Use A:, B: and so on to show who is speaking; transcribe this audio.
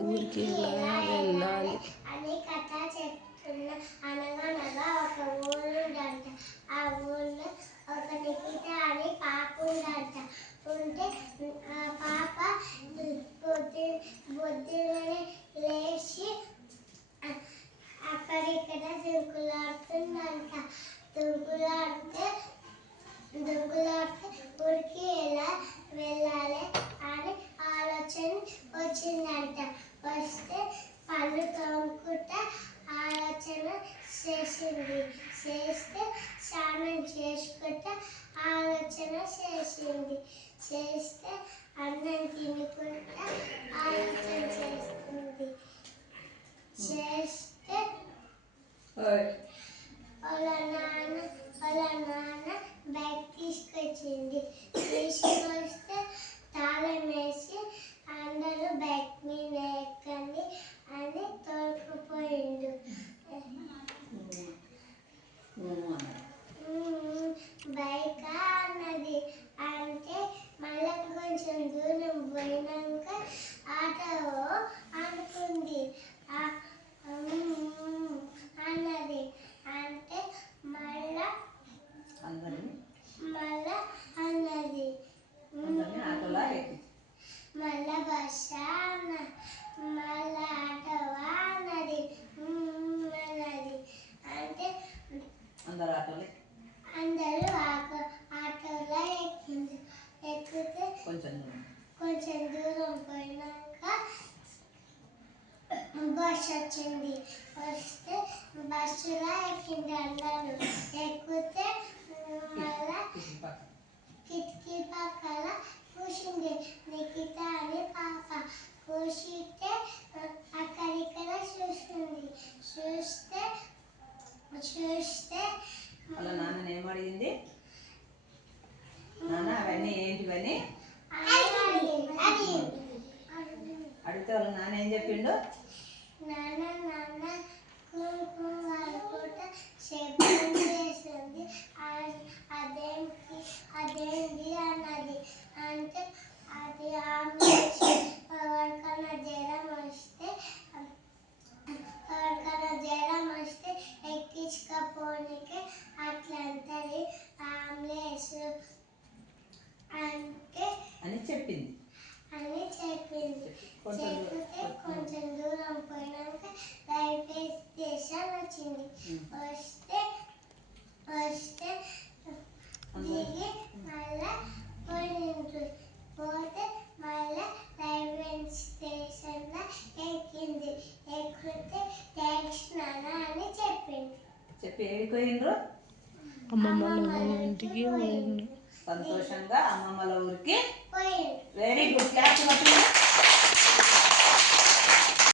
A: ఊరికి ఎలా వెళ్ళాలి.
B: అని కథ చెప్తున్న అనగనగా ఒక ఊరుందంట. ఆ ఊళ్ళో ఒక నిఖిత అని పాప ఉందంట ఉంటే ఆ పాప బుద్ధి బుద్ధిలోనే లేచి అ- అక్కడిక్కడ దుంకులాడుతుందంట. దుంకులాడితే దుంకులాడితే ఊరికి ఎలా వెళ్ళాలి అని ఆలోచన వచ్చిందంట. వస్తే పళ్ళు తోముకుంటా ఆలోచన చేసింది. చేస్తే స్నానం చేసుకుంటా ఆలోచన చేసింది. చేస్తే అన్నం తినుకుంటా ఆలోచన చేస్తుంది. చేస్తే బైక్ అన్నది అంటే మళ్ళీ కొంచెం దూరం పోయినాక ఆటో అనుకుంది. అన్నది అంటే మళ్ళా మళ్ళా అన్నది. మళ్ళా బస్ అన్న మళ్ళా ఆటోవా అన్నది ఉమ్, అన్నది అంటే
C: అందరు ఆటోలు?
B: అందరూ ఆటో ఆటోలో ఎక్కింది. ఎక్కితే
C: కొంచెం దూరం.
B: కొంచెం దూరం పోయినాక బస్ వచ్చింది. వస్తే బస్సులో ఎక్కింది అందరూ. ఎక్కితే మళ్ళా
C: కిటికీ పక్కన
B: కూర్చుంది. నిఖిత అని పాప. కూర్చుంటే అక్కడిక్కడ చూస్తుంది చూస్తే చూస్తే
C: వాళ్ళ నాన్న ఏం అడిగింది నాన్న అవన్నీ ఏంటివని అడిగితే వాళ్ళ నాన్న ఏం చెప్పిండు
B: నాన్న నాన్న కుంకుమ వాడుకుంటా శబ్దం చేస్తుంది ఆ- అదేంటి అదేంటి అన్నది అంటే అది ఆమె ఎవరికైనా జ్వరం వస్తే ఎవరికైనా జ్వరం వస్తే ఎక్కించకపోనికి అట్లా అంటది ఆమ్లెట్స్ అంటే
C: అని చెప్పింది.
B: అని చెప్పింది. చెప్తే కొంచెం దూరం. పోయినాక రైల్వే స్టేషన్ వచ్చింది. వస్తే వస్తే దిగి మళ్ళా పోయింది పోతే మళ్ళా రైల్వే స్టేషన్లో ఎక్కింది. ఎక్కితే థ్యాంక్స్ నాన్న అని చెప్పింది
C: చెప్పి ఏడికి పోయిండ్రు?
A: అమ్మమ్మ ఇంటికి
C: సంతోషంగా అమ్మమ్మల ఊరికి వెరీ గుడ్ క్లాస్